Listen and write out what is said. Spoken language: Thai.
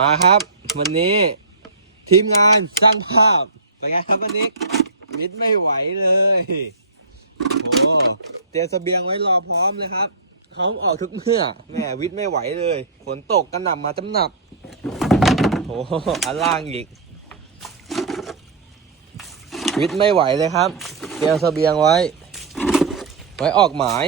มาครับวันนี้ทีมงานสร้างภาพเป็นไงครับวันนี้มิดไม่ไหวเลยโอ้เตรียมเสบียงไว้รอพร้อมเลยครับเขาออกทุกเมื่อแม่วิทย์ไม่ไหวเลยฝนตกกระหน่ำมาจำหนับโอ้อันล่างอีกวิทย์ไม่ไหวเลยครับเตรียมเสบียงไว้ออกหมาย